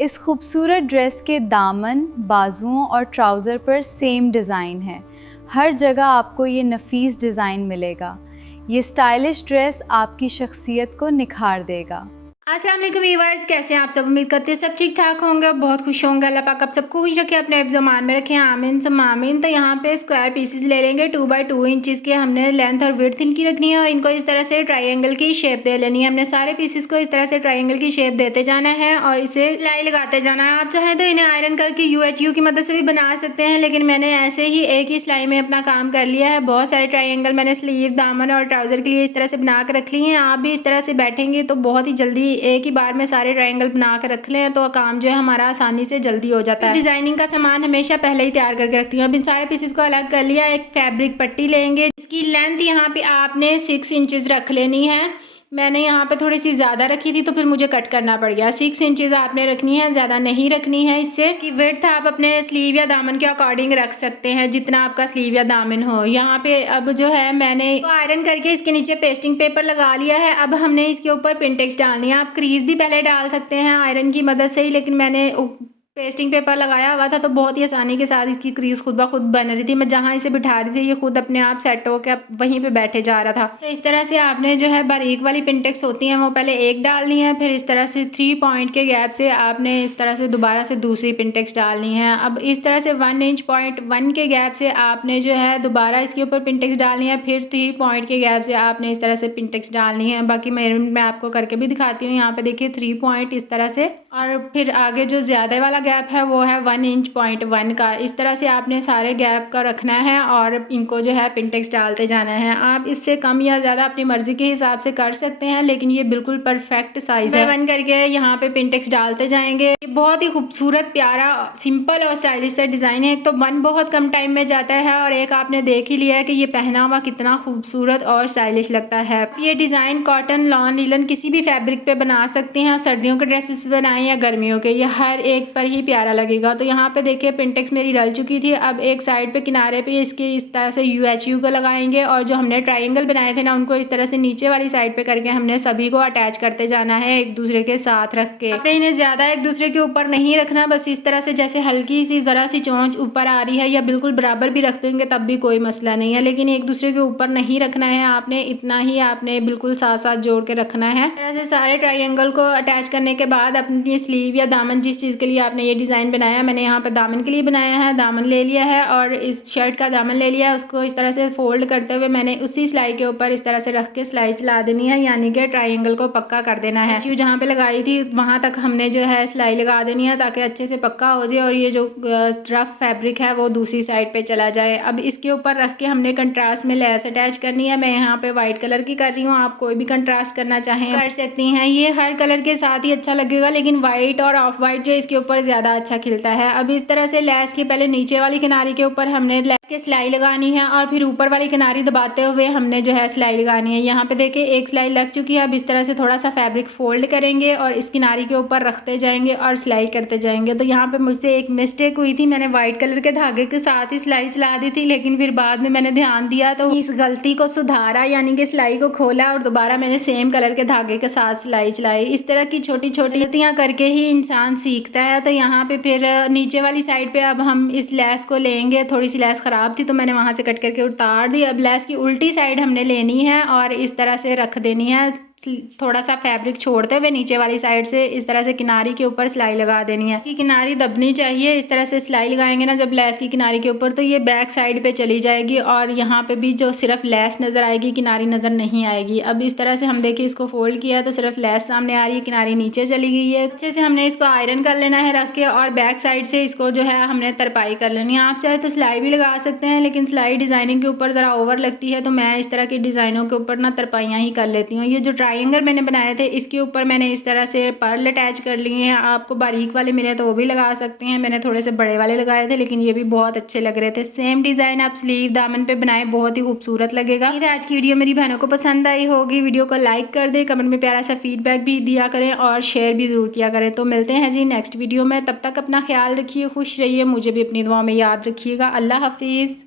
इस खूबसूरत ड्रेस के दामन, बाजुओं और ट्राउज़र पर सेम डिज़ाइन है। हर जगह आपको ये नफीस डिज़ाइन मिलेगा। ये स्टाइलिश ड्रेस आपकी शख्सियत को निखार देगा। अस्सलाम वालेकुम व्यूअर्स, कैसे हैं आप सब। उम्मीद करते हैं सब ठीक ठाक होंगे और बहुत खुश होंगे। अल्लाह पाक आप सबको खुश रखे, अपने ज़मान में रखें, आमीन सम आमीन। तो यहाँ पे स्क्वायर पीसेस ले लेंगे 2 बाई 2 इंचज़ के। हमने लेंथ और विड्थ इनकी रखनी है और इनको इस तरह से ट्रायंगल की शेप दे लेनी है। हमने सारे पीसेस को इस तरह से ट्रायंगल की शेप देते जाना है और इसे सिलाई लगाते जाना है। आप चाहें तो इन्हें आयरन करके UHU की मदद से भी बना सकते हैं, लेकिन मैंने ऐसे ही एक ही सिलाई में अपना काम कर लिया है। बहुत सारे ट्रायंगल मैंने स्लीव, दामन और ट्राउज़र के लिए इस तरह से बना कर रख लिए हैं। आप भी इस तरह से बैठेंगे तो बहुत ही जल्दी एक ही बार में सारे ट्रायंगल बना कर रख लें तो काम जो है हमारा आसानी से जल्दी हो जाता है। डिजाइनिंग का सामान हमेशा पहले ही तैयार करके रखती हूँ। अब इन सारे पीसेस को अलग कर लिया। एक फैब्रिक पट्टी लेंगे, इसकी लेंथ यहाँ पे आपने 6 इंचज़ रख लेनी है। मैंने यहाँ पे थोड़ी सी ज़्यादा रखी थी तो फिर मुझे कट करना पड़ गया। 6 इंचज़ आपने रखनी है, ज़्यादा नहीं रखनी है। इससे कि विड्थ आप अपने स्लीव या दामन के अकॉर्डिंग रख सकते हैं, जितना आपका स्लीव या दामन हो। यहाँ पे अब जो है मैंने तो आयरन करके इसके नीचे पेस्टिंग पेपर लगा लिया है। अब हमने इसके ऊपर पिनटेक्स डालनी है। आप क्रीज भी पहले डाल सकते हैं आयरन की मदद से ही, लेकिन मैंने पेस्टिंग पेपर लगाया हुआ था तो बहुत ही आसानी के साथ इसकी क्रीज खुद ब खुद बन रही थी। मैं जहाँ इसे बिठा रही थी ये खुद अपने आप सेट होकर वहीं पे बैठे जा रहा था। तो इस तरह से आपने जो है बारीक वाली पिनटेक्स होती हैं वो पहले एक डालनी है, फिर इस तरह से 3 पॉइंट के गैप से आपने इस तरह से दोबारा से दूसरी पिनटेक्स डालनी है। अब इस तरह से 1 इंच पॉइंट 1 के गैप से आपने जो है दोबारा इसके ऊपर पिनटेक्स डालनी है, फिर 3 पॉइंट के गैप से आपने इस तरह से पिनटेक्स डालनी है। बाकी मैं आपको करके भी दिखाती हूँ। यहाँ पे देखिए 3 पॉइंट इस तरह से, और फिर आगे जो ज़्यादा वाला गैप है वो है 1 इंच पॉइंट 1 का। इस तरह से आपने सारे गैप का रखना है और इनको जो है पिनटेक्स डालते जाना है। आप इससे कम या ज़्यादा अपनी मर्ज़ी के हिसाब से कर सकते हैं, लेकिन ये बिल्कुल परफेक्ट साइज़ है। 1 करके यहाँ पे पिनटेक्स डालते जाएंगे। ये बहुत ही खूबसूरत, प्यारा, सिंपल और स्टाइलिश सा डिज़ाइन है। एक तो 1 बहुत कम टाइम में जाता है और एक आपने देख ही लिया है कि ये पहना हुआ कितना खूबसूरत और स्टाइलिश लगता है। ये डिज़ाइन कॉटन, लॉन, लीलन किसी भी फैब्रिक पे बना सकते हैं। सर्दियों के ड्रेसेस बनाएं या गर्मियों के, ये हर एक पर ही प्यारा लगेगा। तो यहाँ पे देखिए पिनटेक्स मेरी डल चुकी थी। अब एक साइड पे किनारे पे इसके इस तरह से UHU को लगाएंगे और जो हमने ट्रायंगल बनाए थे ना उनको इस तरह से नीचे वाली साइड पे करके हमने सभी को अटैच करते जाना है एक दूसरे के साथ रख के। आपने इन्हें ज़्यादा एक दूसरे के ऊपर नहीं रखना, बस इस तरह से जैसे हल्की सी ज़रा सी चोंच ऊपर आ रही है या बिल्कुल बराबर भी रख देंगे तब भी कोई मसला नहीं है, लेकिन एक दूसरे के ऊपर नहीं रखना है आपने। इतना ही आपने बिल्कुल साथ साथ जोड़ के रखना है। इस तरह से सारे ट्रायंगल को अटैच करने के बाद अपनी स्लीव या दामन, जिस चीज़ के लिए आपने ये डिज़ाइन बनाया, मैंने यहाँ पर दामन के लिए बनाया है, दामन ले लिया है और इस शर्ट का दामन ले लिया है। उसको इस तरह से फोल्ड करते हुए मैंने उसी सिलाई के ऊपर इस तरह से रख के सिलाई चला देनी है, यानी कि ट्रायंगल को पक्का कर देना है। चीज़ जहाँ पे लगाई थी वहाँ तक हमने जो है सिलाई लगा देनी है ताकि अच्छे से पक्का हो जाए और ये जो रफ फैब्रिक है वो दूसरी साइड पे चला जाए। अब इसके ऊपर रख के हमने कंट्रास्ट में लेस अटैच करनी है। मैं यहाँ पे वाइट कलर की कर रही हूँ, आप कोई भी कंट्रास्ट करना चाहें कर सकती हैं। ये हर कलर के साथ ही अच्छा लगेगा, लेकिन वाइट और ऑफ वाइट जो इसके ऊपर ज़्यादा अच्छा खिलता है। अब इस तरह से लेस के पहले नीचे वाली किनारी के ऊपर हमने लेस की सिलाई लगानी है और फिर ऊपर वाली किनारी दबाते हुए हमने जो है सिलाई लगानी है। यहाँ पे देखिए एक सिलाई लग चुकी है। अब इस तरह से थोड़ा सा फैब्रिक फोल्ड करेंगे और इस किनारी के ऊपर रखते जाएंगे और सिलाई करते जाएंगे। तो यहाँ पे मुझसे एक मिस्टेक हुई थी, मैंने व्हाइट कलर के धागे के साथ ही सिलाई चला दी थी, लेकिन फिर बाद में मैंने ध्यान दिया तो इस गलती को सुधारा, यानी कि सिलाई को खोला और दोबारा मैंने सेम कलर के धागे के साथ सिलाई चलाई। इस तरह की छोटी छोटी गलतियाँ करके ही इंसान सीखता है। तो यहाँ पे फिर नीचे वाली साइड पे अब हम इस लेस को लेंगे। थोड़ी सी लेस ख़राब थी तो मैंने वहाँ से कट करके उतार दी। अब लेस की उल्टी साइड हमने लेनी है और इस तरह से रख देनी है, थोड़ा सा फैब्रिक छोड़ते हुए नीचे वाली साइड से इस तरह से किनारी के ऊपर सिलाई लगा देनी है। इसकी किनारी दबनी चाहिए। इस तरह से सिलाई लगाएंगे ना जब लेस की किनारी के ऊपर, तो ये बैक साइड पे चली जाएगी और यहाँ पे भी जो सिर्फ लेस नज़र आएगी, किनारी नज़र नहीं आएगी। अब इस तरह से हम देखिए इसको फोल्ड किया तो सिर्फ लेस सामने आ रही है, किनारी नीचे चली गई है। अच्छे से हमने इसको आयरन कर लेना है रख के और बैक साइड से इसको जो है हमने तरपाई कर लेनी है। आप चाहे तो सिलाई भी लगा सकते हैं, लेकिन सिलाई डिज़ाइनिंग के ऊपर ज़रा ओवर लगती है तो मैं इस तरह की डिज़ाइनों के ऊपर ना तरपाइयाँ ही कर लेती हूँ। ये जो ट्रायंगल मैंने बनाए थे इसके ऊपर मैंने इस तरह से पर्ल अटैच कर लिए हैं। आपको बारीक वाले मिले तो वो भी लगा सकते हैं, मैंने थोड़े से बड़े वाले लगाए थे लेकिन ये भी बहुत अच्छे लग रहे थे। सेम डिज़ाइन आप स्लीव दामन पे बनाए, बहुत ही खूबसूरत लगेगा। आज की वीडियो मेरी बहनों को पसंद आई होगी। वीडियो को लाइक कर दे, कमेंट में प्यारा सा फीडबैक भी दिया करें और शेयर भी ज़रूर किया करें। तो मिलते हैं जी नेक्स्ट वीडियो में, तब तक अपना ख्याल रखिए, खुश रहिए, मुझे भी अपनी दुआ में याद रखिएगा। अल्लाह हाफिज़।